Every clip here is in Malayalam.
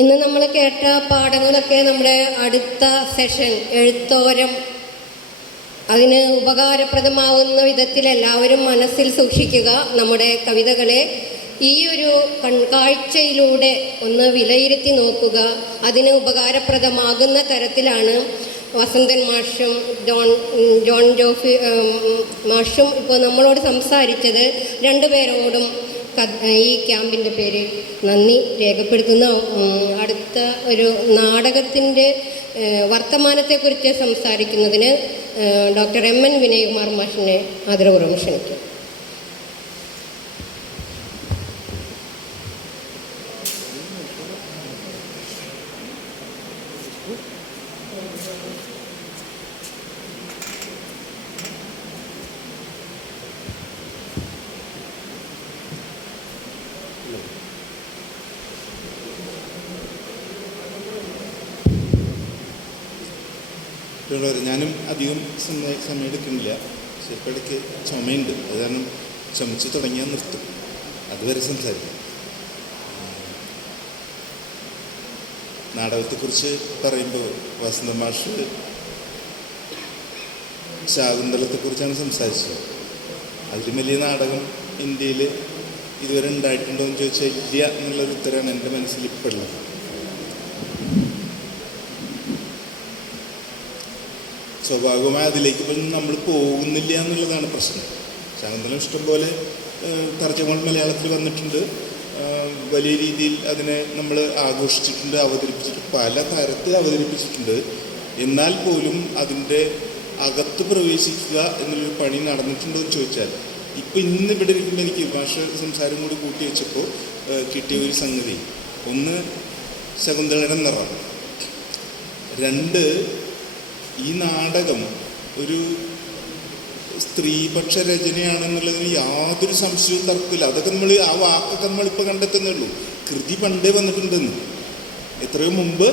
ഇന്ന് നമ്മൾ കേട്ട പാഠങ്ങളൊക്കെ നമ്മുടെ അടുത്ത സെഷൻ എഴുത്തോരം. അതിന് ഉപകാരപ്രദമാവുന്ന വിധത്തിൽ എല്ലാവരും മനസ്സിൽ സൂക്ഷിക്കുക നമ്മുടെ കവിതകളെ. ഈ ഒരു കൺകാഴ്ചയിലൂടെ ഒന്ന് വിലയിരുത്തി നോക്കുക. അതിന് ഉപകാരപ്രദമാകുന്ന തരത്തിലാണ് വസന്തൻ മാഷും ജോൺ ജോൺ ജോഫി മാഷും ഇപ്പോൾ നമ്മളോട് സംസാരിച്ചത്. രണ്ടുപേരോടും ഈ ക്യാമ്പിന്റെ പേര് നന്ദി രേഖപ്പെടുത്തുന്ന. അടുത്ത ഒരു നാടകത്തിന്റെ വർത്തമാനത്തെക്കുറിച്ച് സംസാരിക്കുന്നതിന് ഡോക്ടർ എം എൻ വിനയകുമാർ മാഷിനെ ആദരപൂർവം ക്ഷണിക്കും സമയ- എടുക്കുന്നില്ല. ഇപ്പോൾ ഇടയ്ക്ക് ചുമയുണ്ട്. അത് കാരണം ചുമച്ച് തുടങ്ങിയാൽ നിർത്തും. അതുവരെ സംസാരിക്കാം. നാടകത്തെക്കുറിച്ച് പറയുമ്പോൾ വസന്ത മാഷ് ശാകുന്തളത്തെക്കുറിച്ചാണ് സംസാരിച്ചത്. അതിലും വലിയ നാടകം ഇന്ത്യയിൽ ഇതുവരെ ഉണ്ടായിട്ടുണ്ടോ എന്ന് ചോദിച്ചാൽ ഇല്ല എന്നുള്ളൊരു ഉത്തരമാണ് എന്റെ മനസ്സിൽ ഇപ്പോൾ സ്വാഭാവികമായി അതിലേക്ക് ഇപ്പം നമ്മൾ പോകുന്നില്ല എന്നുള്ളതാണ് പ്രശ്നം. ശാകുന്തളം ഇഷ്ടംപോലെ തർജമകൾ മലയാളത്തിൽ വന്നിട്ടുണ്ട്. വലിയ രീതിയിൽ അതിനെ നമ്മൾ ആഘോഷിച്ചിട്ടുണ്ട് അവതരിപ്പിച്ചിട്ടുണ്ട് പല തരത്തിൽ അവതരിപ്പിച്ചിട്ടുണ്ട്. എന്നാൽ പോലും അതിന്റെ അകത്ത് പ്രവേശിക്കുക എന്നുള്ളൊരു പണി നടന്നിട്ടുണ്ടോ എന്ന് ചോദിച്ചാൽ ഇപ്പം ഇന്ന് ഇവിടെ ഇരിക്കുമ്പോൾ എനിക്ക് ഭാഷ സംസാരം കൂടി കൂട്ടി വെച്ചപ്പോൾ കിട്ടിയ ഒരു സംഗതി. ഒന്ന് ശകുന്തളയുടെ നിറം. രണ്ട് ഈ നാടകം ഒരു സ്ത്രീപക്ഷ രചനയാണെന്നുള്ളതിന് യാതൊരു സംശയവും തർക്കമില്ല. അതൊക്കെ നമ്മൾ ആ വാക്കൊക്കെ നമ്മളിപ്പോൾ കണ്ടെത്തുന്നേ ഉള്ളൂ. കൃതി പണ്ടേ വന്നിട്ടുണ്ടെന്ന്. എത്രയോ മുമ്പ്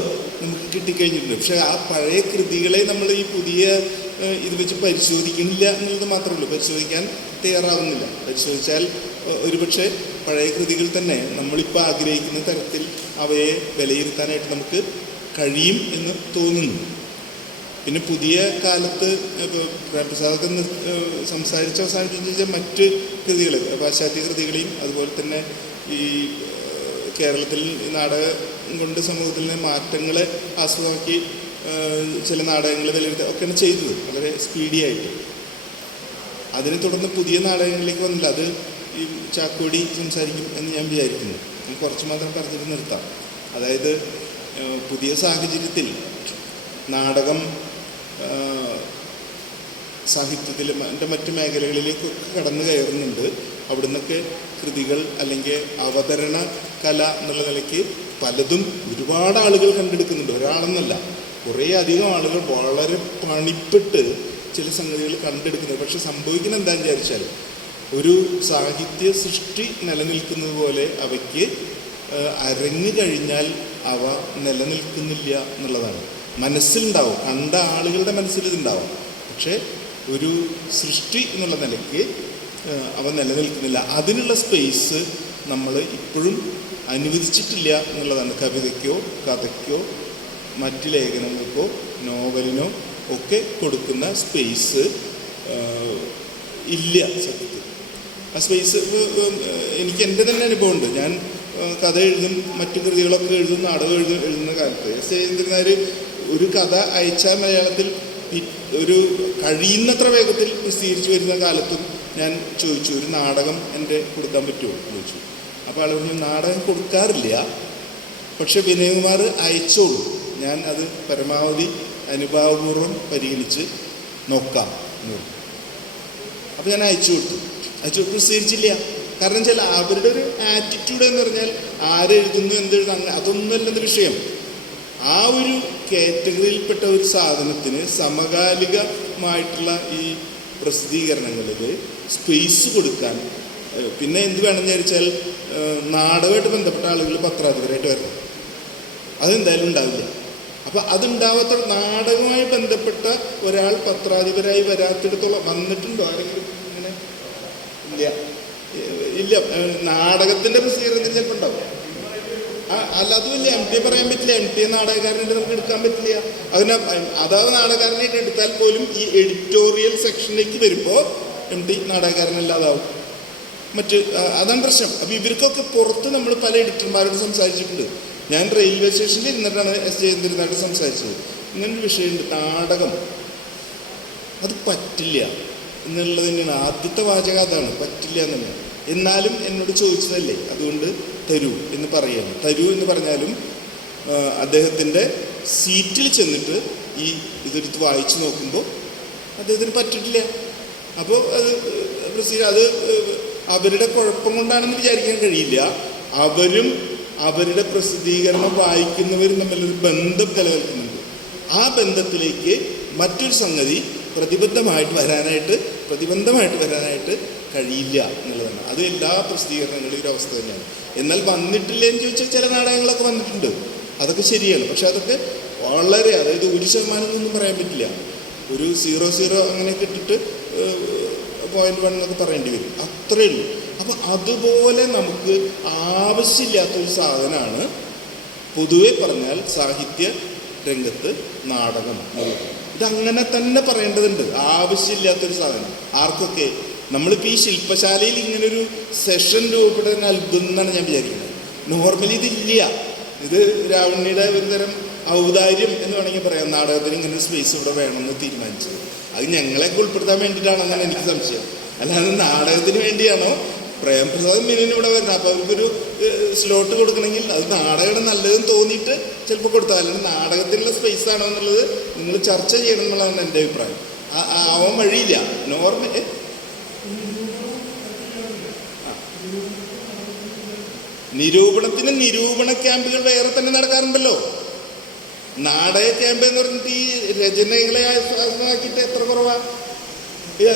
നമുക്ക് കിട്ടിക്കഴിഞ്ഞിട്ടുണ്ട്. പക്ഷെ ആ പഴയ കൃതികളെ നമ്മൾ ഈ പുതിയ ഇത് വെച്ച് പരിശോധിക്കുന്നില്ല എന്നുള്ളത് മാത്രമേ ഉള്ളൂ. പരിശോധിക്കാൻ തയ്യാറാവുന്നില്ല. പരിശോധിച്ചാൽ ഒരുപക്ഷെ പഴയ കൃതികൾ തന്നെ നമ്മളിപ്പോൾ ആഗ്രഹിക്കുന്ന തരത്തിൽ അവയെ വിലയിരുത്താനായിട്ട് നമുക്ക് കഴിയും എന്ന് തോന്നുന്നു. പിന്നെ പുതിയ കാലത്ത് പ്രസാദൊക്കെ സംസാരിച്ച് അവസാനിപ്പിച്ച മറ്റ് കൃതികൾ പാശ്ചാത്യ കൃതികളെയും അതുപോലെ തന്നെ ഈ കേരളത്തിൽ നാടകം കൊണ്ട് സമൂഹത്തിലെ മാറ്റങ്ങളെ ആസ്വദമാക്കി ചില നാടകങ്ങൾ വിലയിരുത്തുക ഒക്കെയാണ് ചെയ്തത്. വളരെ സ്പീഡി ആയിട്ട്. അതിനെ തുടർന്ന് പുതിയ നാടകങ്ങളിലേക്ക് വന്നില്ല. അത് ഈ ചാക്കോടി സംസാരിക്കും എന്ന് ഞാൻ വിചാരിക്കുന്നു. ഞാൻ കുറച്ച് മാത്രം പറഞ്ഞിട്ട് നിർത്താം. അതായത് പുതിയ സാഹചര്യത്തിൽ നാടകം സാഹിത്യത്തിലും എന്റെ മറ്റ് മേഖലകളിലേക്ക് കടന്നു കയറുന്നുണ്ട്. അവിടുന്നൊക്കെ കൃതികൾ അല്ലെങ്കിൽ അവതരണ കല എന്നുള്ള നിലയ്ക്ക് പലതും ഒരുപാട് ആളുകൾ കണ്ടെടുക്കുന്നുണ്ട്. ഒരാളെന്നല്ല കുറേ അധികം ആളുകൾ വളരെ പണിപ്പെട്ട് ചില സംഗതികൾ കണ്ടെടുക്കുന്നത് പക്ഷെ സംഭവിക്കുന്നത് എന്താണെന്ന് വിചാരിച്ചാൽ ഒരു സാഹിത്യ സൃഷ്ടി നിലനിൽക്കുന്നത് പോലെ അവയ്ക്ക് അരങ്ങു കഴിഞ്ഞാൽ അവ നിലനിൽക്കുന്നില്ല എന്നുള്ളതാണ്. മനസ്സിലുണ്ടാവും. കണ്ട ആളുകളുടെ മനസ്സിൽ ഇതുണ്ടാവും. പക്ഷേ ഒരു സൃഷ്ടി എന്നുള്ള നിലയ്ക്ക് അവ നിലനിൽക്കുന്നില്ല. അതിനുള്ള സ്പേസ് നമ്മൾ ഇപ്പോഴും അനുവദിച്ചിട്ടില്ല എന്നുള്ളതാണ് കവിതയ്ക്കോ കഥയ്ക്കോ മറ്റ് ലേഖനങ്ങൾക്കോ നോവലിനോ ഒക്കെ കൊടുക്കുന്ന സ്പേസ് ഇല്ല സത്യത്തിൽ. ആ സ്പേസ് എനിക്ക് എന്റെ തന്നെ അനുഭവമുണ്ട്. ഞാൻ കഥ എഴുതും മറ്റു കൃതികളൊക്കെ എഴുതും നാടകം എഴുതും എഴുതുന്ന കാലത്ത്. എസ് രവീന്ദ്രനാർ ഒരു കഥ അയച്ചാൽ മലയാളത്തിൽ ഒരു കഴിയുന്നത്ര വേഗത്തിൽ പ്രസിദ്ധീകരിച്ചു വരുന്ന കാലത്തും ഞാൻ ചോദിച്ചു ഒരു നാടകം എന്റെ കൊടുക്കാൻ പറ്റുമോ? എന്ന് ചോദിച്ചു. അപ്പോൾ ആൾ പറഞ്ഞു നാടകം കൊടുക്കാറില്ല പക്ഷെ വിനയകുമാർ അയച്ചോളൂ. ഞാൻ അത് പരമാവധി അനുഭാവപൂർവം പരിഗണിച്ച് നോക്കാം എന്ന് പറഞ്ഞു. അപ്പോൾ ഞാൻ അയച്ചു കൊടുത്തു. അയച്ചു കൊടുത്തു പ്രസിദ്ധീകരിച്ചില്ല കാരണം വെച്ചാൽ അവരുടെ ഒരു ആറ്റിറ്റ്യൂഡ് എന്ന് പറഞ്ഞാൽ ആരെഴുതുന്നു എന്തെഴുതുന്നു അങ്ങനെ അതൊന്നുമല്ലെന്ന വിഷയം. ആ ഒരു കാറ്റഗറിയിൽപ്പെട്ട ഒരു സാധനത്തിന് സമകാലികമായിട്ടുള്ള ഈ പ്രസിദ്ധീകരണങ്ങളിൽ സ്പേസ് കൊടുക്കാൻ. പിന്നെ എന്ത് വേണമെന്ന് വിചാരിച്ചാൽ നാടകമായിട്ട് ബന്ധപ്പെട്ട ആളുകൾ പത്രാധിപരായിട്ട് വരണം. അതെന്തായാലും ഉണ്ടാവില്ല. അപ്പം അതുണ്ടാവാത്ത നാടകവുമായി ബന്ധപ്പെട്ട ഒരാൾ പത്രാധിപരായി വരാത്തിടത്തോളം വന്നിട്ടുണ്ടോ? ആരെങ്കിലും ഇങ്ങനെ? ഇല്ല. ഇല്ല. നാടകത്തിന്റെ പ്രസിദ്ധീകരണത്തിൽ ചിലപ്പോൾ ഉണ്ടാവും. അല്ല അതുമില്ല. എം ടി പറയാൻ പറ്റില്ല. എം ടി നാടകക്കാരനായിട്ട് നമുക്ക് എടുക്കാൻ പറ്റില്ല. അതിനെ അതാവ് നാടകക്കാരനായിട്ട് എടുത്താൽ പോലും ഈ എഡിറ്റോറിയൽ സെക്ഷനിലേക്ക് വരുമ്പോൾ എം ടി നാടകക്കാരനല്ലാതാവും. മറ്റ് അതാണ് പ്രശ്നം. അപ്പോൾ ഇവർക്കൊക്കെ പുറത്ത് നമ്മൾ പല എഡിറ്റർമാരോട് സംസാരിച്ചിട്ടുണ്ട്. ഞാൻ റെയിൽവേ സ്റ്റേഷനിൽ ഇരുന്നിട്ടാണ് എസ് ജയന്തിരുന്നായിട്ട് സംസാരിച്ചത്. ഇങ്ങനൊരു വിഷയമുണ്ട്. നാടകം. അത് പറ്റില്ല എന്നുള്ളത് തന്നെയാണ്. ആദ്യത്തെ വാചകം അതാണ്. പറ്റില്ല എന്നുള്ളത്. എന്നാലും എന്നോട് ചോദിച്ചതല്ലേ? അതുകൊണ്ട് തരൂ എന്ന് പറയുകയാണ് തരൂ എന്ന് പറഞ്ഞാലും അദ്ദേഹത്തിന്റെ സീറ്റിൽ ചെന്നിട്ട് ഈ ഇതെടുത്ത് വായിച്ചു നോക്കുമ്പോൾ അദ്ദേഹത്തിന് പറ്റിട്ടില്ല. അപ്പോൾ അത് അത് അവരുടെ കുഴപ്പം കൊണ്ടാണെന്ന് വിചാരിക്കാൻ കഴിയില്ല. അവരും അവരുടെ പ്രസിദ്ധീകരണം വായിക്കുന്നവരും തമ്മിലൊരു ബന്ധം നിലനിൽക്കുന്നുണ്ട്. ആ ബന്ധത്തിലേക്ക് മറ്റൊരു സംഗതി പ്രതിബദ്ധമായിട്ട് വരാനായിട്ട് പ്രതിബന്ധമായിട്ട് വരാനായിട്ട് കഴിയില്ല എന്നുള്ളതാണ്. അത് എല്ലാ പ്രസിദ്ധീകരണങ്ങളിലും ഒരു അവസ്ഥ തന്നെയാണ്. എന്നാൽ വന്നിട്ടില്ല എന്ന് ചോദിച്ചാൽ ചില നാടകങ്ങളൊക്കെ വന്നിട്ടുണ്ട്. അതൊക്കെ ശരിയാണ്. പക്ഷെ അതൊക്കെ വളരെ അതായത് ഒരു ശതമാനം ഒന്നും പറയാൻ പറ്റില്ല. ഒരു സീറോ സീറോ അങ്ങനെയൊക്കെ ഇട്ടിട്ട് പോയിന്റ് വൺ എന്നൊക്കെ പറയേണ്ടി വരും. അത്രയേ ഉള്ളൂ. അപ്പം അതുപോലെ നമുക്ക് ആവശ്യമില്ലാത്ത ഒരു സാധനമാണ് പൊതുവെ പറഞ്ഞാൽ സാഹിത്യ രംഗത്ത് നാടകം ഇതങ്ങനെ തന്നെ പറയേണ്ടതുണ്ട്. ആവശ്യമില്ലാത്തൊരു സാധനം. ആർക്കൊക്കെ നമ്മളിപ്പോൾ ഈ ശില്പശാലയിൽ ഇങ്ങനൊരു സെഷൻ രൂപപ്പെടാൻ അത്ഭുതം എന്നാണ് ഞാൻ വിചാരിക്കുന്നത്. നോർമലി ഇതില്ല ഇത് രാവണിയുടെ ഒരു തരം ഔദാര്യം എന്ന് വേണമെങ്കിൽ പറയാം. നാടകത്തിന് ഇങ്ങനെ സ്പേസ് ഇവിടെ വേണമെന്ന് തീരുമാനിച്ചത്. അത് ഞങ്ങളെയൊക്കെ ഉൾപ്പെടുത്താൻ വേണ്ടിയിട്ടാണെന്നാണ് എനിക്ക് സംശയം. അല്ലാതെ നാടകത്തിന് വേണ്ടിയാണോ? പ്രേംപ്രസാദ് മിനിന് ഇവിടെ വരുന്നത്. അപ്പോൾ അവർക്കൊരു സ്ലോട്ട് കൊടുക്കണമെങ്കിൽ അത് നാടകം നല്ലതെന്ന് തോന്നിയിട്ട് ചിലപ്പോൾ കൊടുത്താൽ അല്ലെങ്കിൽ നാടകത്തിനുള്ള സ്പേസ് ആണോ എന്നുള്ളത് നിങ്ങൾ ചർച്ച ചെയ്യണം എന്നുള്ളതാണ് എന്റെ അഭിപ്രായം. ആവാൻ വഴിയില്ല. നോർമൽ നിരൂപണത്തിന് നിരൂപണ ക്യാമ്പുകൾ വേറെ തന്നെ നടക്കാറുണ്ടല്ലോ. നാടക ക്യാമ്പ് എന്ന് പറഞ്ഞിട്ട് ഈ രചനകളെ ആസ്വാദമാക്കിയിട്ട് എത്ര കുറവാ.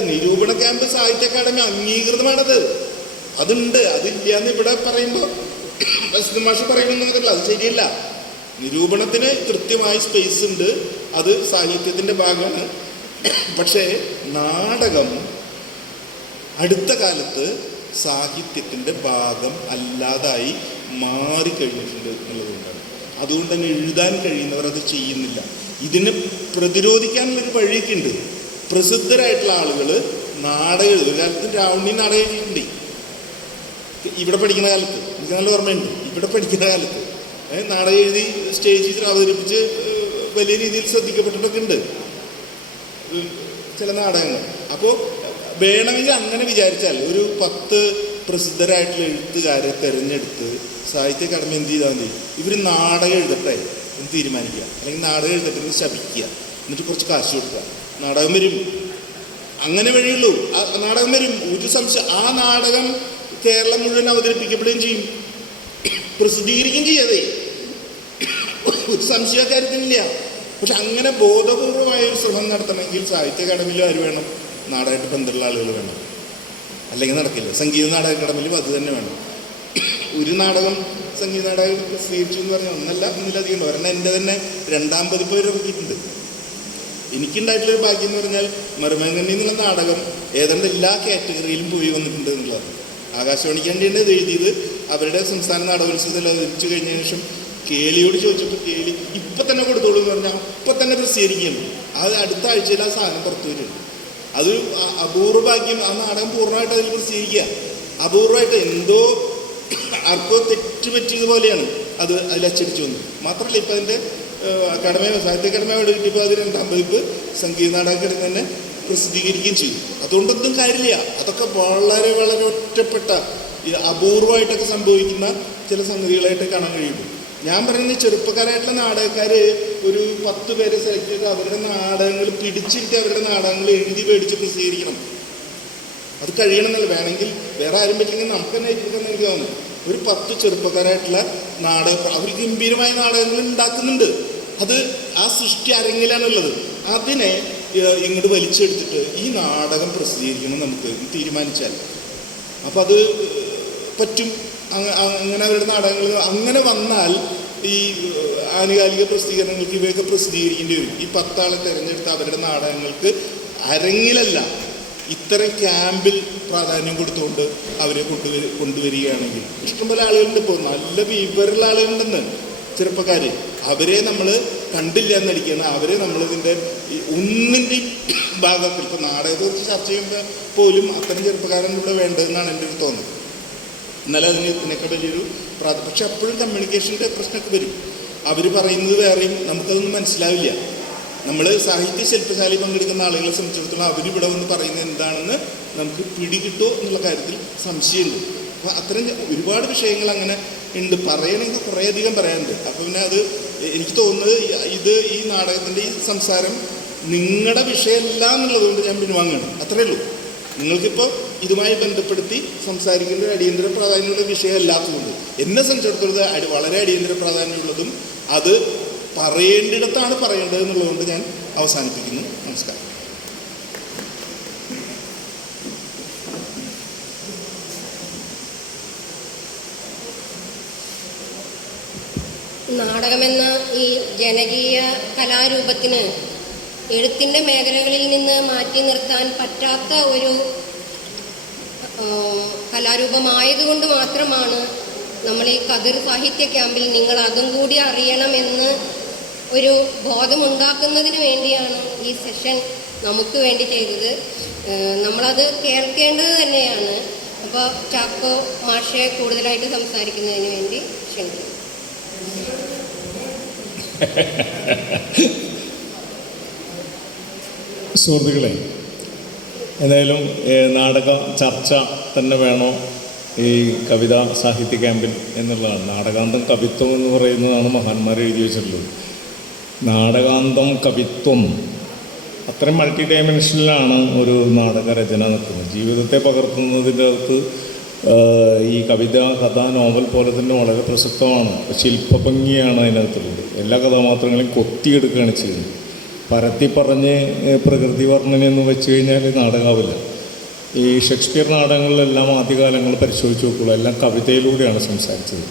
നിരൂപണ ക്യാമ്പ് സാഹിത്യ അക്കാദമി അംഗീകൃതമാണത്. അതുണ്ട് അതില്ല എന്ന് ഇവിടെ പറയുമ്പോൾ ബസ് മാഷ് പറയുമെന്നല്ല അത് ശരിയല്ല. നിരൂപണത്തിന് കൃത്യമായി സ്പേസ് ഉണ്ട് അത് സാഹിത്യത്തിന്റെ ഭാഗമാണ്. പക്ഷേ നാടകം അടുത്ത കാലത്ത് സാഹിത്യത്തിന്റെ ഭാഗം അല്ലാതായി മാറിക്കഴിഞ്ഞിട്ടുണ്ട് എന്നുള്ളതുകൊണ്ടാണ്. അതുകൊണ്ട് തന്നെ എഴുതാൻ കഴിയുന്നവർ അത് ചെയ്യുന്നില്ല. ഇതിനെ പ്രതിരോധിക്കാനുള്ളൊരു വഴിയൊക്കെ ഉണ്ട് പ്രസിദ്ധരായിട്ടുള്ള ആളുകൾ നാടകം എഴുതും ഒരു കാലത്ത് രാവണി നാടകം എഴുതിയിട്ടുണ്ട് ഇവിടെ പഠിക്കുന്ന കാലത്ത് എനിക്ക് നല്ല ഓർമ്മയുണ്ട്. ഇവിടെ പഠിക്കുന്ന കാലത്ത് നാടകം എഴുതി സ്റ്റേജിൽ അവതരിപ്പിച്ച് വലിയ രീതിയിൽ ശ്രദ്ധിക്കപ്പെട്ടിട്ടൊക്കെ ഉണ്ട്. ചില നാടകങ്ങൾ. അപ്പോൾ വേണമെങ്കിൽ അങ്ങനെ വിചാരിച്ചാൽ ഒരു പത്ത് പ്രസിദ്ധരായിട്ടുള്ള എഴുത്തുകാരെ തിരഞ്ഞെടുത്ത് സാഹിത്യ അക്കാദമി എന്ത് ചെയ്താൽ മതി? ഇവർ നാടകം എഴുതട്ടെ എന്ന് തീരുമാനിക്കുക. അല്ലെങ്കിൽ നാടകം എഴുതട്ടെ ശപിക്കുക. എന്നിട്ട് കുറച്ച് കാശ് കൊടുക്കുക. നാടകം വരും. അങ്ങനെ വഴിയുള്ളൂ. നാടകം വരും. ഒരു സംശയം. ആ നാടകം കേരളം മുഴുവൻ അവതരിപ്പിക്കപ്പെടുകയും ചെയ്യും. പ്രസിദ്ധീകരിക്കുകയും ചെയ്യാതെ ഒരു സംശയ കാര്യത്തിനില്ല പക്ഷെ അങ്ങനെ ബോധപൂർവമായ ഒരു ശ്രമം നടത്തണമെങ്കിൽ സാഹിത്യ അക്കാദമിയിൽ ആര് വേണം? നാടായിട്ട് ബന്ധമുള്ള ആളുകൾ വേണം. അല്ലെങ്കിൽ നടക്കില്ല. സംഗീത നാടക അക്കാദമിയിൽ അത് തന്നെ വേണം. ഒരു നാടകം സംഗീത നാടകം സ്വീകരിച്ചു എന്ന് പറഞ്ഞാൽ ഒന്നല്ല ഒന്നിലധികം ഉണ്ട്. ഒരെണ്ണം എന്റെ തന്നെ രണ്ടാം പതിപ്പ് വരെ ഇറക്കിയിട്ടുണ്ട് എനിക്കുണ്ടായിട്ടുള്ളൊരു ഭാഗ്യം എന്ന് പറഞ്ഞാൽ മറുമംഗണ്ണി എന്നുള്ള നാടകം ഏതാണ്ട് എല്ലാ കാറ്റഗറിയിലും പോയി വന്നിട്ടുണ്ട് എന്നുള്ളതാണ്. ആകാശവാണിക്ക് വേണ്ടിയാണ് ഇത് എഴുതിയത്. അവരുടെ സംസ്ഥാന നാടകോത്സവത്തിൽ അവതരിപ്പിച്ചു കഴിഞ്ഞ ശേഷം കേളിയോട് ചോദിച്ചപ്പോൾ കേളി ഇപ്പം തന്നെ കൊടുത്തോളൂ എന്ന് പറഞ്ഞാൽ അപ്പം തന്നെ പ്രസിദ്ധീകരിക്കുകയാണ്. അത് അടുത്ത ആഴ്ചയിൽ ആ സാധനം പുറത്തു വരും. അത് അപൂർവഭാഗ്യം. അപൂർവ ഭാഗ്യം ആ നാടകം പൂർണമായിട്ട് അതിൽ പ്രസിദ്ധീകരിക്കുക. അപൂർവമായിട്ട് എന്തോ ആർക്കോ തെറ്റുപറ്റിയത് പറ്റിയതുപോലെയാണ് അത് അതിൽ അച്ചടിച്ചു വന്നത്. മാത്രമല്ല ഇപ്പം അതിന്റെ അക്കാഡമി സാഹിത്യ അക്കാഡമിയോട് കിട്ടിയപ്പോൾ അത് രണ്ടാം പതിപ്പ് സംഗീത നാടകത്തിൽ തന്നെ പ്രസിദ്ധീകരിക്കുകയും ചെയ്തു. അതുകൊണ്ടൊന്നും കാര്യമില്ല. അതൊക്കെ വളരെ വളരെ ഒറ്റപ്പെട്ട അപൂർവമായിട്ടൊക്കെ സംഭവിക്കുന്ന ചില സംഗതികളായിട്ട് കാണാൻ കഴിയുള്ളൂ ഞാൻ പറയുന്നത് ചെറുപ്പക്കാരായിട്ടുള്ള നാടകക്കാർ ഒരു പത്ത് പേരെ സെലക്ട് ചെയ്ത് അവരുടെ നാടകങ്ങൾ പിടിച്ചിട്ട് അവരുടെ നാടകങ്ങൾ എഴുതി മേടിച്ച് പ്രസിദ്ധീകരിക്കണം. അത് കഴിയണമെന്നല്ല വേണമെങ്കിൽ വേറെ ആരും പറ്റില്ലെങ്കിൽ നമുക്ക് തന്നെ ഏൽപ്പിക്കാൻ എനിക്ക് തോന്നുന്നു. ഒരു പത്ത് ചെറുപ്പക്കാരായിട്ടുള്ള നാടക അവർ ഗംഭീരമായ നാടകങ്ങൾ ഉണ്ടാക്കുന്നുണ്ട്. അത് ആ സൃഷ്ടി അരങ്ങിലാണുള്ളത്. അതിനെ ഇങ്ങോട്ട് വലിച്ചെടുത്തിട്ട് ഈ നാടകം പ്രസിദ്ധീകരിക്കണം നമുക്ക് തീരുമാനിച്ചാൽ. അപ്പം അത് പറ്റും. അങ്ങനെ അവരുടെ നാടകങ്ങൾ അങ്ങനെ വന്നാൽ ഈ ആനുകാലിക പ്രസിദ്ധീകരണങ്ങൾക്ക് ഇവയൊക്കെ പ്രസിദ്ധീകരിക്കേണ്ടി വരും. ഈ പത്താളെ തിരഞ്ഞെടുത്ത അവരുടെ നാടകങ്ങൾക്ക് അരങ്ങിലല്ല ഇത്തരം ക്യാമ്പിൽ പ്രാധാന്യം കൊടുത്തുകൊണ്ട് അവരെ കൊണ്ടുവരി കൊണ്ടുവരികയാണെങ്കിൽ. ഇഷ്ടംപോലെ ആളുകളുണ്ട് ഇപ്പോൾ നല്ല വിവരമുള്ള ആളുകളുണ്ടെന്ന് ചെറുപ്പക്കാർ അവരെ നമ്മൾ കണ്ടില്ല എന്നടിക്കുകയാണ് അവരെ നമ്മളിതിന്റെ ഒന്നിന്റെ ഭാഗത്തിൽ ഇപ്പോൾ നാടകത്തെക്കുറിച്ച് ചർച്ച ചെയ്യുമ്പോൾ പോലും അത്തരം ചെറുപ്പക്കാരൻ കൂടെ വേണ്ടതെന്നാണ് എന്റെ ഒരു തോന്നൽ. എന്നാലും അതിന് ഇതിനേക്കാൾ വലിയൊരു പ്രാധാന്യം. പക്ഷെ അപ്പോഴും കമ്മ്യൂണിക്കേഷന്റെ പ്രശ്നമൊക്കെ വരും. അവർ പറയുന്നത് വേറെയും നമുക്കതൊന്നും മനസ്സിലാവില്ല. നമ്മൾ സാഹിത്യ ശില്പശാലി പങ്കെടുക്കുന്ന ആളുകളെ സംബന്ധിച്ചിടത്തോളം അവരിവിടെ വന്ന് പറയുന്നത് എന്താണെന്ന് നമുക്ക് പിടികിട്ടോ എന്നുള്ള കാര്യത്തിൽ സംശയമുണ്ട്. അപ്പോൾ അത്തരം ഒരുപാട് വിഷയങ്ങൾ അങ്ങനെ ഉണ്ട്. പറയണമെങ്കിൽ കുറേയധികം പറയാനുണ്ട്. അപ്പോൾ പിന്നെ അത് എനിക്ക് തോന്നുന്നത് ഇത് ഈ നാടകത്തിന്റെ ഈ സംസാരം നിങ്ങളുടെ വിഷയമല്ല എന്നുള്ളത് കൊണ്ട് ഞാൻ പിൻവാങ്ങണം അത്രയേ ഉള്ളൂ. നിങ്ങൾക്കിപ്പോൾ ഇതുമായി ബന്ധപ്പെടുത്തി സംസാരിക്കേണ്ട ഒരു അടിയന്തര പ്രാധാന്യമുള്ള വിഷയമല്ലാത്തതുകൊണ്ട്. എന്നെ സംബന്ധിച്ചിടത്തോളം വളരെ അടിയന്തര പ്രാധാന്യമുള്ളതും അത് പറയേണ്ടിടത്താണ് പറയേണ്ടത് എന്നുള്ളതുകൊണ്ട് ഞാൻ അവസാനിപ്പിക്കുന്നു. നമസ്കാരം. നാടകമെന്ന ഈ ജനകീയ കലാരൂപത്തിന് എഴുത്തിന്റെ മേഖലകളിൽ നിന്ന് മാറ്റി നിർത്താൻ പറ്റാത്ത ഒരു കലാരൂപമായതുകൊണ്ട് മാത്രമാണ് നമ്മൾ ഈ കതിർ സാഹിത്യ ക്യാമ്പിൽ നിങ്ങൾ അതും കൂടി അറിയണമെന്ന് ഒരു ബോധമുണ്ടാക്കുന്നതിന് വേണ്ടിയാണ് ഈ സെഷൻ നമുക്ക് വേണ്ടി ചെയ്തത്. നമ്മളത് കേൾക്കേണ്ടത് തന്നെയാണ്. അപ്പോൾ ചാക്കോ മാഷയെ കൂടുതലായിട്ട് സംസാരിക്കുന്നതിന് വേണ്ടി ക്ഷണിക്കുന്നു. സുഹൃത്തുക്കളെ എന്തായാലും നാടക ചർച്ച തന്നെ വേണോ? ഈ കവിതാ സാഹിത്യ ക്യാമ്പിൽ എന്നുള്ളതാണ്. നാടകാന്തം കവിത്വം എന്ന് പറയുന്നതാണ് മഹാന്മാർ എഴുതി വെച്ചിട്ടുള്ളത്. നാടകാന്തം കവിത്വം അത്രയും മൾട്ടി ഡയമെൻഷനിലാണ് ഒരു നാടക രചന നിൽക്കുന്നത് ജീവിതത്തെ പകർത്തുന്നതിന്റെ അകത്ത് ഈ കവിത കഥ നോവൽ പോലെ തന്നെ വളരെ പ്രസക്തമാണ്. ശില്പഭംഗിയാണ് അതിനകത്തുള്ളത്. എല്ലാ കഥാപാത്രങ്ങളെയും കൊത്തിയെടുക്കുകയാണ് ചെയ്യുന്നത്. പരത്തി പറഞ്ഞ് പ്രകൃതി വർണനയെന്ന് വെച്ച് കഴിഞ്ഞാൽ നാടകമാവില്ല ഈ ഷേക്സ്പിയർ നാടകങ്ങളിലെല്ലാം ആദ്യകാലങ്ങൾ പരിശോധിച്ച് നോക്കുള്ളൂ എല്ലാം കവിതയിലൂടെയാണ് സംസാരിച്ചത്.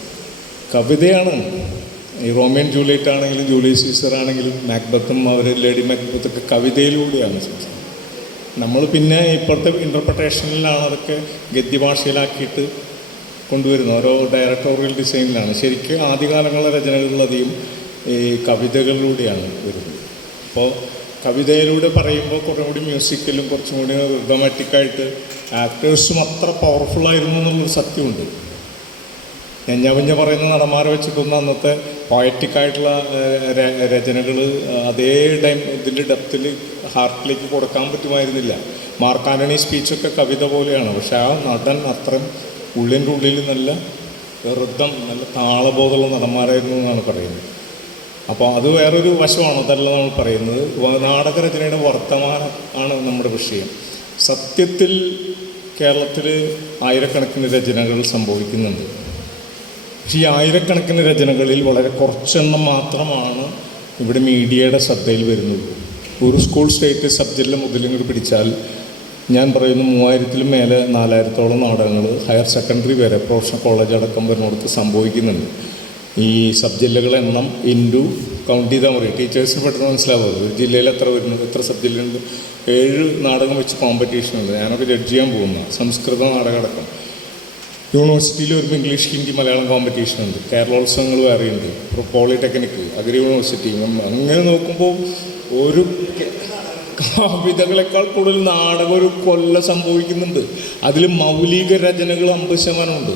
കവിതയാണ്. ഈ റോമിയൻ ജൂലിയറ്റ് ആണെങ്കിലും ജൂലിയസ് സീസർ ആണെങ്കിലും മാക്ബത്തും അവർ ലേഡി മാക്ബത്തൊക്കെ കവിതയിലൂടെയാണ് സംസാരിച്ചത്. നമ്മൾ പിന്നെ ഇപ്പോഴത്തെ ഇന്റർപ്രിട്ടേഷനിലാണ് അതൊക്കെ ഗദ്യഭാഷയിലാക്കിയിട്ട് കൊണ്ടുവരുന്നത്. ഓരോ ഡയറക്ടോറിയൽ ഡിസൈനിലാണ് ശരിക്കും ആദ്യകാലങ്ങളിലെ രചനകളിലധികം ഈ കവിതകളിലൂടെയാണ് വരുന്നത്. അപ്പോൾ കവിതയിലൂടെ പറയുമ്പോൾ കുറേ കൂടി മ്യൂസിക്കലും കുറച്ചും കൂടി റിതമാറ്റിക്കായിട്ട് ആക്ടേഴ്സും അത്ര പവർഫുള്ളായിരുന്നു എന്നുള്ളൊരു സത്യമുണ്ട്. ഞഞ്ഞവഞ്ഞ പറയുന്ന നടന്മാരെ വെച്ചിട്ടൊന്നും അന്നത്തെ പോയറ്റിക്കായിട്ടുള്ള രചനകൾ അതേ ടൈം ഇതിന്റെ ഡെപ്തിൽ ഹാർട്ടിലേക്ക് കൊടുക്കാൻ പറ്റുമായിരുന്നില്ല. മാർക്കാനണി സ്പീച്ചൊക്കെ കവിത പോലെയാണ്. പക്ഷേ ആ നടൻ അത്രയും ഉള്ളിന്റെ ഉള്ളിൽ നല്ല ഋതം നല്ല താളബോധമുള്ള നടന്മാരായിരുന്നു എന്നാണ് പറയുന്നത്. അപ്പോൾ അത് വേറൊരു വശമാണ് അതല്ല നമ്മൾ പറയുന്നത്. നാടകരചനയുടെ വർത്തമാനം ആണ് നമ്മുടെ വിഷയം. സത്യത്തിൽ കേരളത്തിൽ ആയിരക്കണക്കിന് രചനകൾ സംഭവിക്കുന്നുണ്ട്. പക്ഷേ ഈ ആയിരക്കണക്കിന് രചനകളിൽ വളരെ കുറച്ചെണ്ണം മാത്രമാണ് ഇവിടെ മീഡിയയുടെ ശ്രദ്ധയിൽ വരുന്നത്. ഒരു സ്കൂൾ സ്റ്റേറ്റ് സബ്ജക്റ്റിൽ മുതലിങ്ങോട്ട് പിടിച്ചാൽ ഞാൻ പറയുന്ന മൂവായിരത്തിലും മേലെ നാലായിരത്തോളം നാടകങ്ങൾ ഹയർ സെക്കൻഡറി വരെ പ്രൊഫഷണൽ കോളേജ് അടക്കം വരുന്നിടത്ത് സംഭവിക്കുന്നുണ്ട്. ഈ സബ് ജില്ലകളെ എണ്ണം ഇന്റു കൗണ്ട് ചെയ്താൽ മതി. ടീച്ചേഴ്സിന് പെട്ടെന്ന് മനസ്സിലാവുക ഒരു ജില്ലയിൽ എത്ര വരുന്നു എത്ര സബ് ജില്ലയുണ്ട് ഏഴ് നാടകം വെച്ച് കോമ്പറ്റീഷൻ ഉണ്ട്. ഞാനൊക്കെ ജഡ്ജ് ചെയ്യാൻ പോകുന്നു. സംസ്കൃത നാടകം അടക്കം. യൂണിവേഴ്സിറ്റിയിൽ വരുമ്പോൾ ഇംഗ്ലീഷ് ഹിന്ദി മലയാളം കോമ്പറ്റീഷൻ ഉണ്ട്. കേരളോത്സവങ്ങൾ വേറെയുണ്ട് ഇപ്പോൾ പോളിടെക്നിക്ക് അഗ്രി യൂണിവേഴ്സിറ്റി അങ്ങനെ നോക്കുമ്പോൾ ഒരു കവിതകളെക്കാൾ കൂടുതൽ നാടകം ഒരു കൊല്ല സംഭവിക്കുന്നുണ്ട്. അതിൽ മൗലിക രചനകൾ അമ്പത് ശതമാനമുണ്ട്.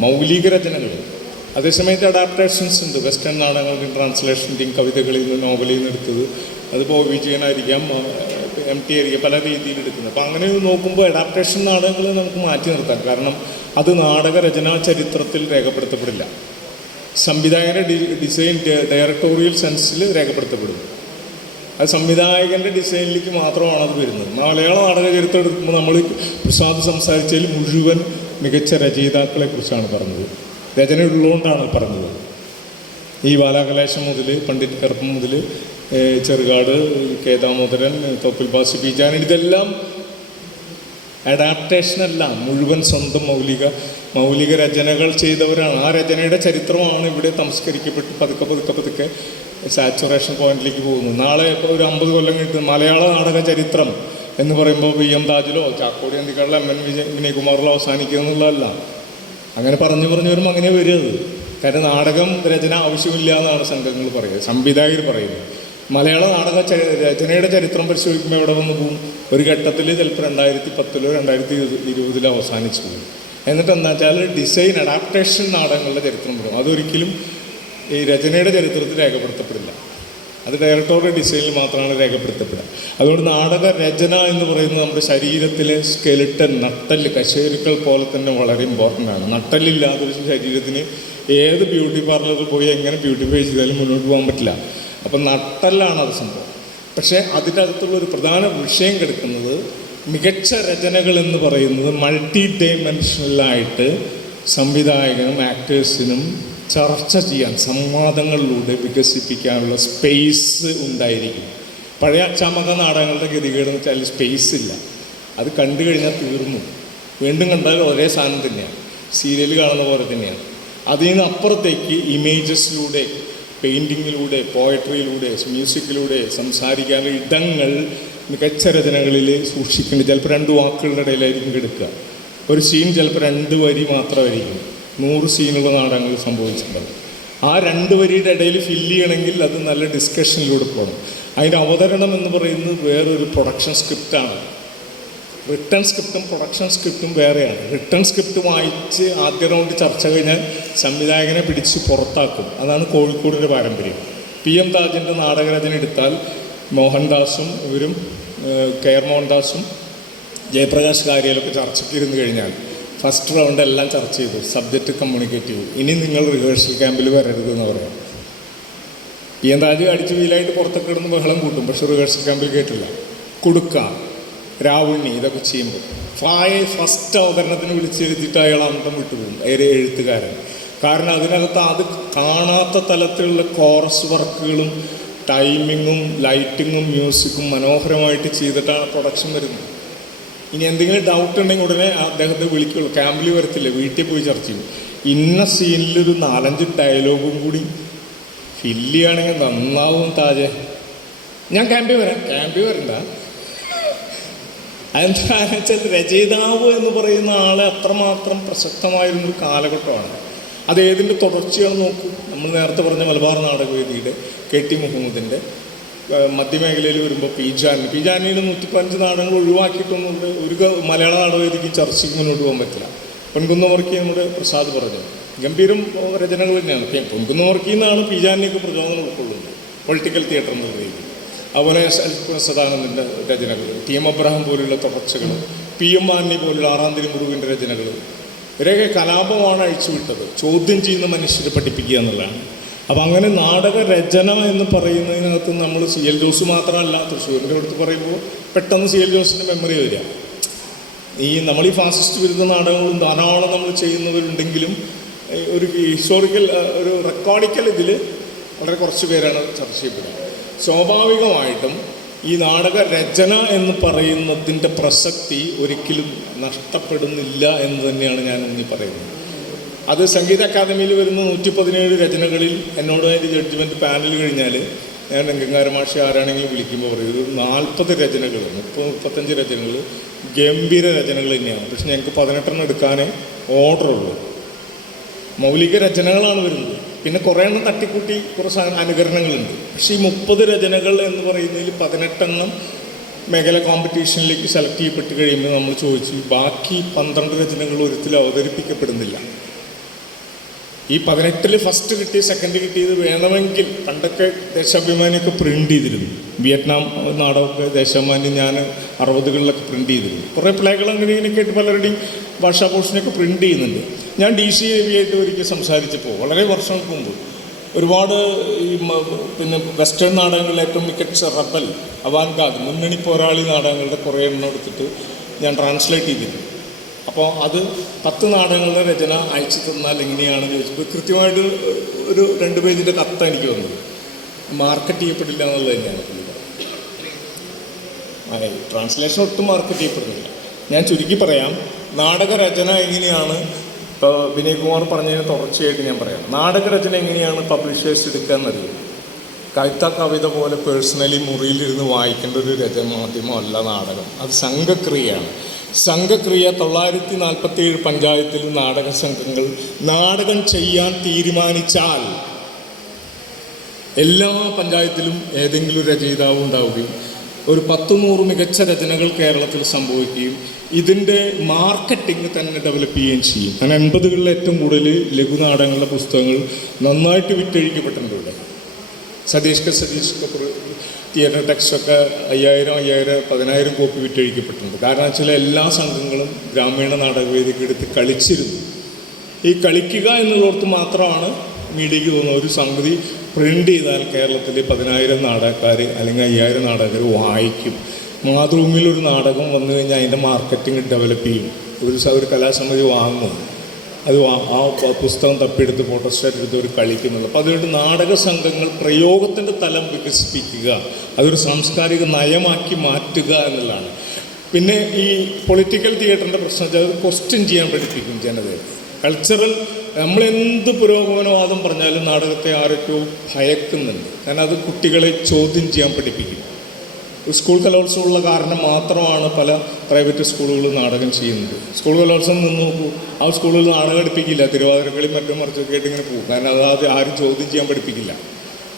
മൗലിക രചനകൾ. അതേസമയത്ത് അഡാപ്റ്റേഷൻസ് ഉണ്ട്. വെസ്റ്റേൺ നാടകങ്ങളുടെ ട്രാൻസ്ലേഷന്റെയും കവിതകളിൽ നിന്ന് നോവലിൽ നിന്ന് എടുത്തത്. അത് ബോ വിജയനായിരിക്കാം എം ടി ആയിരിക്കാം പല രീതിയിൽ എടുക്കുന്നത്. അപ്പോൾ അങ്ങനെ നോക്കുമ്പോൾ അഡാപ്റ്റേഷൻ നാടകങ്ങൾ നമുക്ക് മാറ്റി നിർത്താം. കാരണം അത് നാടക രചനാ ചരിത്രത്തിൽ രേഖപ്പെടുത്തപ്പെടില്ല. സംവിധായകരുടെ ഡി ഡിസൈൻ ഡയറക്ടോറിയൽ സെൻസിൽ രേഖപ്പെടുത്തപ്പെടുന്നു. അത് സംവിധായകന്റെ ഡിസൈനിലേക്ക് മാത്രമാണ് അത് വരുന്നത്. മലയാള നാടക ചരിത്രം എടുക്കുമ്പോൾ നമ്മൾ പ്രസാദ് സംസാരിച്ചതിൽ മുഴുവൻ മികച്ച രചയിതാക്കളെ കുറിച്ചാണ് പറഞ്ഞത്. രചന ഉള്ളതുകൊണ്ടാണ് പറഞ്ഞത്. ഈ ബാലാകലേശം മുതൽ പണ്ഡിറ്റ് കറുപ്പം മുതൽ ചെറുകാട് കെ ദാമോദരൻ തോപ്പിൽ ബാസി പീജാൻ ഇതെല്ലാം അഡാപ്റ്റേഷനല്ല മുഴുവൻ സ്വന്തം മൗലിക മൗലിക രചനകൾ ചെയ്തവരാണ്. ആ രചനയുടെ ചരിത്രമാണ് ഇവിടെ സംസ്കരിക്കപ്പെട്ട് പതുക്കെ പതുക്കെ പതുക്കെ സാച്ചുറേഷൻ പോയിന്റിലേക്ക് പോകുന്നു. നാളെ ഇപ്പോൾ ഒരു അമ്പത് കൊല്ലം കഴിഞ്ഞിട്ട് മലയാള നാടക ചരിത്രം എന്ന് പറയുമ്പോൾ വി എം താജിലോ ചാക്കോടി അന്തിക്കാളിലോ എം എൻ വിജയ് വിനയകുമാറിലോ അവസാനിക്കുക എന്നുള്ളതല്ല അങ്ങനെ പറഞ്ഞു പറഞ്ഞു അങ്ങനെ വരരുത് കാരണം നാടകം രചന ആവശ്യമില്ല എന്നാണ് സംഘങ്ങൾ പറയുന്നത്. സംവിധായകർ പറയുന്നത്. മലയാള നാടക രചനയുടെ ചരിത്രം പരിശോധിക്കുമ്പോൾ എവിടെ വന്നു പോകും? ഒരു ഘട്ടത്തിൽ ചിലപ്പോൾ രണ്ടായിരത്തി പത്തിലോ രണ്ടായിരത്തി ഇരുപതിലോ അവസാനിച്ചു പോകും എന്നിട്ട് എന്താ വെച്ചാൽ ഡിസൈൻ അഡാപ്റ്റേഷൻ നാടകങ്ങളുടെ ചരിത്രം വരും. അതൊരിക്കലും ഈ രചനയുടെ ചരിത്രത്തിൽ രേഖപ്പെടുത്തപ്പെടില്ല അത് ഡയറക്ടറുടെ ഡിസൈനിൽ മാത്രമാണ് രേഖപ്പെടുത്തപ്പെടുക. അതുകൊണ്ട് നാടക രചന എന്ന് പറയുന്നത് നമ്മുടെ ശരീരത്തിലെ സ്കെലിട്ടൻ നട്ടൽ കശേരുക്കൾ പോലെ തന്നെ വളരെ ഇമ്പോർട്ടന്റ് ആണ്. നട്ടലില്ലാത്ത ഒരു ശരീരത്തിന് ഏത് ബ്യൂട്ടി പാർലറിൽ പോയി എങ്ങനെ ബ്യൂട്ടിഫൈ ചെയ്താലും മുന്നോട്ട് പോകാൻ പറ്റില്ല. അപ്പം നട്ടലാണ് അത് സംഭവം. പക്ഷേ അതിന്റെ അകത്തുള്ള ഒരു പ്രധാന വിഷയം കിടക്കുന്നത് മികച്ച രചനകൾ എന്ന് പറയുന്നത് മൾട്ടി ഡൈമെൻഷനലായിട്ട് സംവിധായകനും ആക്ടേഴ്സിനും ചർച്ച ചെയ്യാൻ സംവാദങ്ങളിലൂടെ വികസിപ്പിക്കാനുള്ള സ്പേസ് ഉണ്ടായിരിക്കും. പഴയ ചമക നാടകങ്ങളുടെ ഗതികേട് എന്ന് വെച്ചാൽ സ്പേസ് ഇല്ല. അത് കണ്ടു കഴിഞ്ഞാൽ തീർന്നു. വീണ്ടും കണ്ടാൽ ഒരേ സാധനം തന്നെയാണ്. സീരിയൽ കാണുന്ന പോലെ തന്നെയാണ്. അതിൽ നിന്ന് അപ്പുറത്തേക്ക് ഇമേജസിലൂടെ പെയിന്റിങ്ങിലൂടെ പോയട്രിയിലൂടെ മ്യൂസിക്കിലൂടെ സംസാരിക്കാനുള്ള ഇടങ്ങൾ മികച്ച രചനകളിൽ സൂക്ഷിക്കേണ്ടത് ചിലപ്പോൾ രണ്ട് വാക്കുകളുടെ ഇടയിലായിരിക്കും കിടക്കുക. ഒരു സീൻ ചിലപ്പോൾ രണ്ട് വരി മാത്രമായിരിക്കും. നൂറ് സീനുള്ള നാടകങ്ങൾ സംഭവിച്ചിട്ടുണ്ടാവും ആ രണ്ട് വരിയുടെ ഇടയിൽ ഫില്ല് ചെയ്യണമെങ്കിൽ അത് നല്ല ഡിസ്കഷനിലൂടെ പോകണം. അതിന്റെ അവതരണം എന്ന് പറയുന്നത് വേറൊരു പ്രൊഡക്ഷൻ സ്ക്രിപ്റ്റാണ് റിട്ടേൺ സ്ക്രിപ്റ്റും പ്രൊഡക്ഷൻ സ്ക്രിപ്റ്റും വേറെയാണ്. റിട്ടേൺ സ്ക്രിപ്റ്റ് വായിച്ച് ആദ്യ റൗണ്ട് ചർച്ച കഴിഞ്ഞാൽ സംവിധായകനെ പിടിച്ച് പുറത്താക്കും. അതാണ് കോഴിക്കോടിന്റെ പാരമ്പര്യം. പി എം താജിന്റെ നാടകരചനെടുത്താൽ മോഹൻദാസും ഇവരും കെ ആർ മോഹൻദാസും ജയപ്രകാശ് കാര്യയിലൊക്കെ ചർച്ചയ്ക്ക് ഇരുന്ന് കഴിഞ്ഞാൽ. ഫസ്റ്റ് റൗണ്ട് എല്ലാം ചർച്ച ചെയ്തു. സബ്ജക്റ്റ് കമ്മ്യൂണിക്കേറ്റീവ് ഇനി നിങ്ങൾ റിഹേഴ്സൽ ക്യാമ്പിൽ വരരുത് എന്ന് പറയാം പി എൻ രാജു അടിച്ച് വീലായിട്ട് പുറത്തൊക്കെ ഇടുന്ന ബഹളം കൂട്ടും. പക്ഷെ റിഹേഴ്സൽ ക്യാമ്പിൽ കേട്ടില്ല. കൊടുക്ക രാവുണ്ണി ഇതൊക്കെ ചെയ്യുമ്പോൾ ഫായെ ഫസ്റ്റ് അവതരണത്തിന് വിളിച്ചെഴുതിയിട്ട് അയാൾ അന്തം വിട്ടുപോകും. ഏറെ എഴുത്തുകാരൻ. കാരണം അതിനകത്ത് അത് കാണാത്ത തലത്തിലുള്ള കോറസ് വർക്കുകളും ടൈമിങ്ങും ലൈറ്റിങ്ങും മ്യൂസിക്കും മനോഹരമായിട്ട് ചെയ്തിട്ടാണ് പ്രൊഡക്ഷൻ വരുന്നത്. ഇനി എന്തെങ്കിലും ഡൗട്ട് ഉണ്ടെങ്കിൽ ഉടനെ അദ്ദേഹത്തെ വിളിക്കുള്ളൂ. ക്യാമ്പിൽ വരത്തില്ല വീട്ടിൽ പോയി ചർച്ച ചെയ്യും. ഇന്ന സീനിലൊരു നാലഞ്ച് ഡയലോഗും കൂടി ഫില്ല് ചെയ്യുകയാണെങ്കിൽ നന്നാവും താജെ. ഞാൻ ക്യാമ്പിൽ വരാം. ക്യാമ്പിൽ വരണ്ട. അതെന്താണെന്ന് വെച്ചാൽ രചയിതാവ് എന്ന് പറയുന്ന ആളെ അത്രമാത്രം പ്രസക്തമായിരുന്നൊരു കാലഘട്ടമാണ്. അത് ഏതിന്റെ തുടർച്ചയാണ് നോക്കൂ. നമ്മൾ നേരത്തെ പറഞ്ഞ മലബാർ നാടകവേദിയുടെ കെ ടി മുഹമ്മദിന്റെ മധ്യമേഖലയിൽ വരുമ്പോൾ പി ജാനി പി ജാനിയുടെ നൂറ്റിപ്പഞ്ച് നാടകങ്ങൾ ഒഴിവാക്കിയിട്ടൊന്നുണ്ട്. ഒരു മലയാള നാടകവേദിക്ക് ചർച്ചയ്ക്ക് മുന്നോട്ട് പോകാൻ പറ്റില്ല. വർക്കി നമ്മുടെ പ്രസാദ് പറഞ്ഞു ഗംഭീരം രചനകൾ തന്നെയാണ്. പി- പൊൻകുന്നമർക്കിയിൽ നിന്നാണ് പി ജാനിയൊക്കെ പ്രചോദനം ഉൾക്കൊള്ളുന്നത് പൊളിറ്റിക്കൽ തിയേറ്റർ എന്നുള്ള രീതിയിൽ അതുപോലെ സദാനന്ദന്റെ രചനകൾ. ടി എം അബ്രഹാം പോലുള്ള തുടർച്ചകൾ പി എം മാന്നി പോലുള്ള ആറാം തിരുമുരുകന്റെ രചനകൾ. ഇവരെയൊക്കെ കലാപമാണ് അഴിച്ചുവിട്ടത്. ചോദ്യം ചെയ്യുന്ന മനുഷ്യരെ പഠിപ്പിക്കുക എന്നുള്ളതാണ്. അപ്പം അങ്ങനെ നാടക രചന എന്ന് പറയുന്നതിനകത്ത് നമ്മൾ സി എൽ ജോസ് മാത്രമല്ല. തൃശ്ശൂരിന്റെ അടുത്ത് പറയുമ്പോൾ പെട്ടെന്ന് സി എൽ ജോസിന്റെ മെമ്മറി വരിക. ഈ നമ്മൾ ഈ ഫാസിസ്റ്റ് വിരുദ്ധ നാടകങ്ങളും ധാരാളം നമ്മൾ ചെയ്യുന്നവരുണ്ടെങ്കിലും ഒരു ഹിസ്റ്റോറിക്കൽ ഒരു റെക്കോർഡിക്കൽ ഇതിൽ വളരെ കുറച്ച് പേരാണ് ചർച്ച ചെയ്യപ്പെടുന്നത്. സ്വാഭാവികമായിട്ടും ഈ നാടക രചന എന്ന് പറയുന്നതിന്റെ പ്രസക്തി ഒരിക്കലും നഷ്ടപ്പെടുന്നില്ല എന്ന് തന്നെയാണ് ഞാൻ ഇനി പറയുന്നത് അത് സംഗീത അക്കാദമിയിൽ വരുന്ന നൂറ്റി പതിനേഴ് രചനകളിൽ എന്നോട് അതിന്റെ ജഡ്ജ്മെന്റ് പാനൽ കഴിഞ്ഞാൽ ഞാൻ രംഗങ്കാരമാഷി ആരാണെങ്കിലും വിളിക്കുമ്പോൾ പറയും ഒരു നാൽപ്പത് രചനകൾ മുപ്പത് മുപ്പത്തഞ്ച് രചനകൾ ഗംഭീര രചനകൾ തന്നെയാണ്. പക്ഷെ ഞങ്ങൾക്ക് പതിനെട്ടെണ്ണം എടുക്കാനേ ഓർഡറുള്ളൂ മൗലിക രചനകളാണ് വരുന്നത്. പിന്നെ കുറേ എണ്ണം തട്ടിക്കൂട്ടി കുറച്ച് അനുകരണങ്ങളുണ്ട്. പക്ഷേ ഈ മുപ്പത് രചനകൾ എന്ന് പറയുന്നതിൽ പതിനെട്ടെണ്ണം മേഖല കോമ്പറ്റീഷനിലേക്ക് സെലക്ട് ചെയ്യപ്പെട്ട് കഴിയുമ്പോൾ നമ്മൾ ചോദിച്ചു ബാക്കി പന്ത്രണ്ട് രചനകൾ ഒരിക്കലും അവതരിപ്പിക്കപ്പെടുന്നില്ല. ഈ പതിനെട്ടിൽ ഫസ്റ്റ് കിട്ടി സെക്കൻഡ് കിട്ടിയത് വേണമെങ്കിൽ പണ്ടൊക്കെ ദേശാഭിമാനിയൊക്കെ പ്രിന്റ് ചെയ്തിരുന്നു. വിയറ്റ്നാം നാടൊക്കെ ദേശാഭിമാനി ഞാൻ അറുപതുകളിലൊക്കെ പ്രിന്റ് ചെയ്തിരുന്നു. കുറേ പ്ലേകൾ അങ്ങനെ ഇങ്ങനെയൊക്കെ ആയിട്ട് പലരുടെയും ഭാഷാഭൂഷണൊക്കെ പ്രിന്റ് ചെയ്യുന്നുണ്ട്. ഞാൻ ഡി സി എ വി ആയിട്ട് ഒരിക്കൽ സംസാരിച്ചപ്പോൾ വളരെ വർഷങ്ങൾക്ക് മുമ്പ് ഒരുപാട് ഈ പിന്നെ വെസ്റ്റേൺ നാടകങ്ങളിൽ ഏറ്റവും മികച്ച റബൽ അവാൻഗാദ് മുന്നണി പോരാളി നാടകങ്ങളുടെ കുറേ എണ്ണം എടുത്തിട്ട് ഞാൻ ട്രാൻസ്ലേറ്റ് ചെയ്തിരുന്നു. അപ്പോൾ അത് പത്ത് നാടകങ്ങളുടെ രചന അയച്ചു തന്നാൽ എങ്ങനെയാണ് ചോദിച്ചപ്പോൾ കൃത്യമായിട്ട് ഒരു രണ്ട് പേജിന്റെ കത്ത് എനിക്ക് വന്നത് മാർക്കറ്റ് ചെയ്യപ്പെടില്ല എന്നുള്ളത് തന്നെയാണ്. ട്രാൻസ്ലേഷൻ ഒട്ടും മാർക്കറ്റ് ചെയ്യപ്പെടുന്നില്ല ഞാൻ ചുരുക്കി പറയാം നാടകരചന എങ്ങനെയാണ്? ഇപ്പോൾ വിനയ്കുമാർ പറഞ്ഞതിന് തുടർച്ചയായിട്ട് ഞാൻ പറയാം. നാടകരചന എങ്ങനെയാണ് പബ്ലിഷേഴ്സ് എടുക്കുക എന്നറിയും? കവിത കവിത പോലെ പേഴ്സണലി മുറിയിലിരുന്ന് വായിക്കേണ്ട ഒരു രചന മാധ്യമമല്ല നാടകം. അത് സംഘക്രിയയാണ്. സംഘക്രിയ തൊള്ളായിരത്തി നാൽപ്പത്തി ഏഴ് പഞ്ചായത്തിൽ നാടക സംഘങ്ങൾ നാടകം ചെയ്യാൻ തീരുമാനിച്ചാൽ എല്ലാ പഞ്ചായത്തിലും ഏതെങ്കിലും രചയിതാവ് ഉണ്ടാവുകയും ഒരു പത്തു നൂറ് മികച്ച രചനകൾ കേരളത്തിൽ സംഭവിക്കുകയും ഇതിന്റെ മാർക്കറ്റിംഗ് തന്നെ ഡെവലപ്പ് ചെയ്യുകയും ചെയ്യും. കാരണം എൺപതുകളിൽ ഏറ്റവും കൂടുതൽ ലഘുനാടകങ്ങളുടെ പുസ്തകങ്ങൾ നന്നായിട്ട് വിറ്റഴിക്കപ്പെട്ടിട്ടുണ്ട് സതീഷ് കെ സതീഷ് കപൂർ തിയേറ്റർ ടെക്സ്റ്റൊക്കെ അയ്യായിരം അയ്യായിരം പതിനായിരം കോപ്പി വിറ്റഴിക്കപ്പെട്ടിട്ടുണ്ട്. കാരണം വെച്ചാൽ എല്ലാ സംഘങ്ങളും ഗ്രാമീണ നാടകവേദിക്ക് എടുത്ത് കളിച്ചിരുന്നു. ഈ കളിക്കുക എന്നുള്ളടത്ത് മാത്രമാണ് മീഡിയയ്ക്ക് തോന്നുന്ന ഒരു സംഗതി പ്രിന്റ് ചെയ്താൽ കേരളത്തിലെ പതിനായിരം നാടകക്കാർ അല്ലെങ്കിൽ അയ്യായിരം നാടകക്കാർ വായിക്കും. മാതൃഭൂമിയിൽ ഒരു നാടകം വന്നു കഴിഞ്ഞാൽ അതിന്റെ മാർക്കറ്റിംഗ് ഡെവലപ്പ് ചെയ്യും. ഒരു ഒരു കലാസമിതി വാങ്ങും. അത് ആ പുസ്തകം തപ്പിയെടുത്ത് ഫോട്ടോസ്റ്റാറ്റ് എടുത്ത് ഒരു കളിക്കുന്നുള്ളൂ അപ്പോൾ അതുകൊണ്ട് നാടക സംഘങ്ങൾ പ്രയോഗത്തിന്റെ തലം വികസിപ്പിക്കുക അതൊരു സാംസ്കാരിക നയമാക്കി മാറ്റുക എന്നുള്ളതാണ്. പിന്നെ ഈ പൊളിറ്റിക്കൽ തിയേറ്ററിന്റെ പ്രശ്നം വെച്ചാൽ അത് ക്വസ്റ്റ്യൻ ചെയ്യാൻ പഠിപ്പിക്കും ജനതയെ. കൾച്ചറൽ നമ്മളെന്ത് പുരോഗമനവാദം പറഞ്ഞാലും നാടകത്തെ ആരൊക്കെയോ ഭയക്കുന്നുണ്ട്. കാരണം അത് കുട്ടികളെ ചോദ്യം ചെയ്യാൻ പഠിപ്പിക്കും. സ്കൂൾ കലോത്സവമുള്ള കാരണം മാത്രമാണ് പല പ്രൈവറ്റ് സ്കൂളുകളും നാടകം ചെയ്യുന്നത്. സ്കൂൾ കലോത്സവം നിന്ന് നോക്കൂ ആ സ്കൂളിൽ നാടകം എടുപ്പിക്കില്ല. തിരുവാതിരക്കളി മറ്റും മറിച്ചൊക്കെ ആയിട്ട് ഇങ്ങനെ പോകും. കാരണം അതാത് ആരും ചോദ്യം ചെയ്യാൻ പഠിപ്പിക്കില്ല.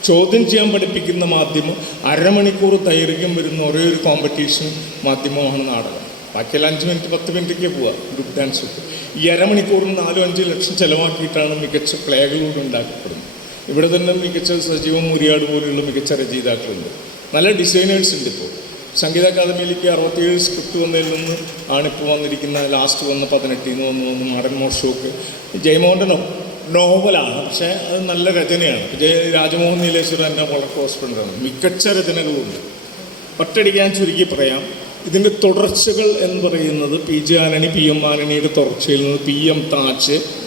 ചോദ്യം ചെയ്യാൻ പഠിപ്പിക്കുന്ന മാധ്യമം അരമണിക്കൂർ ദൈർഘ്യം വരുന്ന ഒരേ ഒരു കോമ്പറ്റീഷൻ മാധ്യമമാണ് നാടകം. ബാക്കിയെല്ലാം അഞ്ച് മിനിറ്റ് പത്ത് മിനിറ്റൊക്കെ പോവുക ഗ്രൂപ്പ് ഡാൻസ് ഈ അരമണിക്കൂറിന് നാലും അഞ്ച് ലക്ഷം ചിലവാക്കിയിട്ടാണ് മികച്ച പ്ലേകളിലൂടെ ഉണ്ടാക്കപ്പെടുന്നത്. ഇവിടെ തന്നെ മികച്ച സജീവം മുരിയാട് പോലെയുള്ള മികച്ച രചയിതാക്കളുണ്ട്. നല്ല ഡിസൈനേഴ്സ് ഉണ്ട് ഇപ്പോൾ സംഗീത അക്കാദമിയിലേക്ക് അറുപത്തിയേഴ് സ്ക്രിപ്റ്റ് വന്നതിൽ നിന്ന് ആണിപ്പോൾ വന്നിരിക്കുന്ന ലാസ്റ്റ് വന്ന പതിനെട്ടിൽ നിന്ന് വന്ന് വന്ന് മടൻ മോഷോക്ക് ജയമോഹന്റെ നോവലാണ് പക്ഷേ അത് നല്ല രചനയാണ്. ജയ രാജമോഹൻ നീലേശ്വരൻ എന്റെ വളരെ ഫ്രണ്ടാണ് മികച്ച രചനകളുണ്ട്. ഒറ്റടിക്കാൻ ചുരുക്കി പറയാം. ഇതിന്റെ തുടർച്ചകൾ എന്ന് പറയുന്നത് പി ജെ ആനണി പി എം ആനണിയുടെ തുടർച്ചയിൽ നിന്ന് പി എം താച്ച്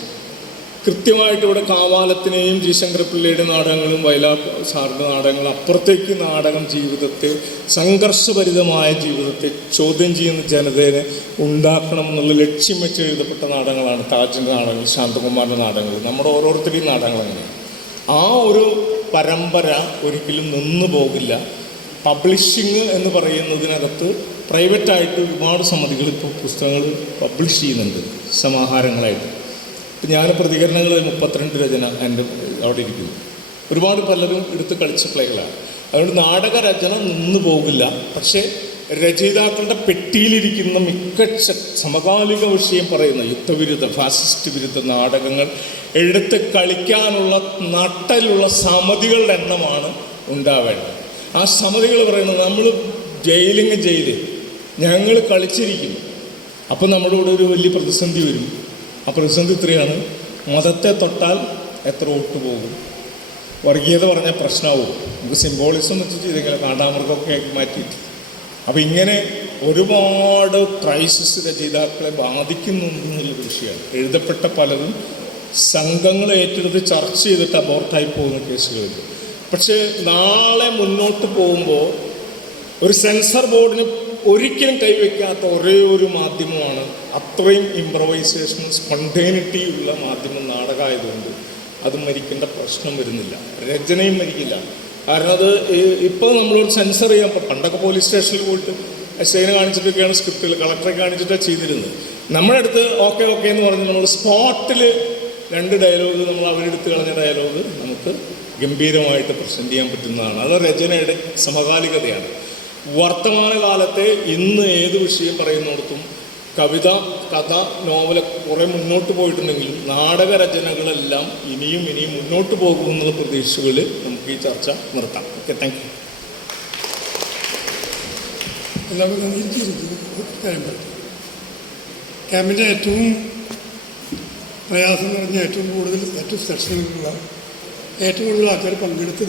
കൃത്യമായിട്ട് ഇവിടെ കാവാലത്തിനെയും ജി പിള്ളയുടെ നാടകങ്ങളും വയലാ സാറിന്റെ നാടകങ്ങളും അപ്പുറത്തേക്ക് നാടകം ജീവിതത്തെ സംഘർഷഭരിതമായ ജീവിതത്തെ ചോദ്യം ചെയ്യുന്ന ജനതയെ ഉണ്ടാക്കണം എന്നുള്ള ലക്ഷ്യം വെച്ച് എഴുതപ്പെട്ട നാടകങ്ങളാണ് താജിന്റെ നാടകങ്ങൾ ശാന്തകുമാറിന്റെ നാടകങ്ങൾ. നമ്മുടെ ഓരോരുത്തരുടെയും നാടകങ്ങൾ അങ്ങനെയാണ്. ആ ഒരു പരമ്പര ഒരിക്കലും നിന്നു പോകില്ല. പബ്ലിഷിങ് എന്ന് പറയുന്നതിനകത്ത് പ്രൈവറ്റായിട്ട് ഒരുപാട് സമിതികൾ ഇപ്പോൾ പുസ്തകങ്ങൾ പബ്ലിഷ് ചെയ്യുന്നുണ്ട് സമാഹാരങ്ങളായിട്ട്. ഞാൻ പ്രതികരണങ്ങൾ മുപ്പത്തിരണ്ട് രചന എന്റെ അവിടെ ഇരിക്കുന്നു. ഒരുപാട് പലരും എടുത്ത് കളിച്ച പ്ലേകളാണ്. അതുകൊണ്ട് നാടക രചന നിന്നു പോകില്ല. പക്ഷേ രചയിതാക്കളുടെ പെട്ടിയിലിരിക്കുന്ന മികച്ച സമകാലിക വിഷയം പറയുന്ന യുദ്ധവിരുദ്ധ ഫാസിസ്റ്റ് വിരുദ്ധ നാടകങ്ങൾ എടുത്ത് കളിക്കാനുള്ള നട്ടലുള്ള സമിതികളുടെ എണ്ണമാണ് ഉണ്ടാവേണ്ടത്. ആ സമിതികൾ പറയുന്നത് നമ്മൾ ജയിലിങ് ജയിൽ ഞങ്ങൾ കളിച്ചിരിക്കും. അപ്പം നമ്മുടെ കൂടെ ഒരു വലിയ പ്രതിസന്ധി വരും. ആ പ്രതിസന്ധി ഇത്രയാണ്. മതത്തെ തൊട്ടാൽ എത്ര വോട്ട് പോകും? വർഗീയത പറഞ്ഞാൽ പ്രശ്നമാവും. നമുക്ക് സിംബോളിസം വെച്ച് ചെയ്തെങ്കിലും കാണ്ടാമൃഗമൊക്കെ മാറ്റിയിട്ട്. അപ്പം ഇങ്ങനെ ഒരുപാട് ക്രൈസിസ് രചയിതാക്കളെ ബാധിക്കുന്നുണ്ട് എന്നുള്ളൊരു വിഷയമാണ്. എഴുതപ്പെട്ട പലതും സംഘങ്ങൾ ഏറ്റെടുത്ത് ചർച്ച ചെയ്തിട്ട് അബോർട്ടായി പോകുന്ന കേസുകളുണ്ട് പക്ഷേ നാളെ മുന്നോട്ട് പോകുമ്പോൾ ഒരു സെൻസർ ബോർഡിന് ഒരിക്കലും കൈവയ്ക്കാത്ത ഒരേ ഒരു മാധ്യമമാണ് അത്രയും ഇംപ്രവൈസേഷൻ സ്പോണ്ടേനിറ്റി ഉള്ള മാധ്യമം നാടകമായതുകൊണ്ട് അത് മരിക്കേണ്ട പ്രശ്നം വരുന്നില്ല. രചനയും മരിക്കില്ല. കാരണം അത് ഇപ്പോൾ നമ്മളോട് സെൻസർ ചെയ്യാം പ- പണ്ടൊക്കെ പോലീസ് സ്റ്റേഷനിൽ പോയിട്ട് സൈന കാണിച്ചിട്ടൊക്കെയാണ് സ്ക്രിപ്റ്റിൽ കളക്ടറെ കാണിച്ചിട്ടാണ് ചെയ്തിരുന്നത്. നമ്മുടെ അടുത്ത് ഓക്കെ ഓക്കെ എന്ന് പറഞ്ഞ് നമ്മൾ സ്പോട്ടിൽ രണ്ട് ഡയലോഗ് നമ്മൾ അവരെടുത്ത് കളഞ്ഞ ഡയലോഗ് നമുക്ക് ഗംഭീരമായിട്ട് പ്രസന്റ് ചെയ്യാൻ പറ്റുന്നതാണ്. അത് രചനയുടെ സമകാലികതയാണ്. വർത്തമാനകാലത്തെ ഇന്ന് ഏത് വിഷയം പറയുന്നിടത്തും കവിത കഥ നോവൽ കുറേ മുന്നോട്ട് പോയിട്ടുണ്ടെങ്കിലും നാടക രചനകളെല്ലാം ഇനിയും ഇനിയും മുന്നോട്ട് പോകുമെന്നുള്ള പ്രതീക്ഷകളിൽ നമുക്ക് ഈ ചർച്ച നിർത്താം. ഓക്കെ താങ്ക് യു ക്യാമ്പിന്റെ ഏറ്റവും പ്രയാസം നിറഞ്ഞ ഏറ്റവും കൂടുതൽ ഏറ്റവും സെക്ഷനിലുള്ള ഏറ്റവും കൂടുതൽ ആൾക്കാർ പങ്കെടുത്ത്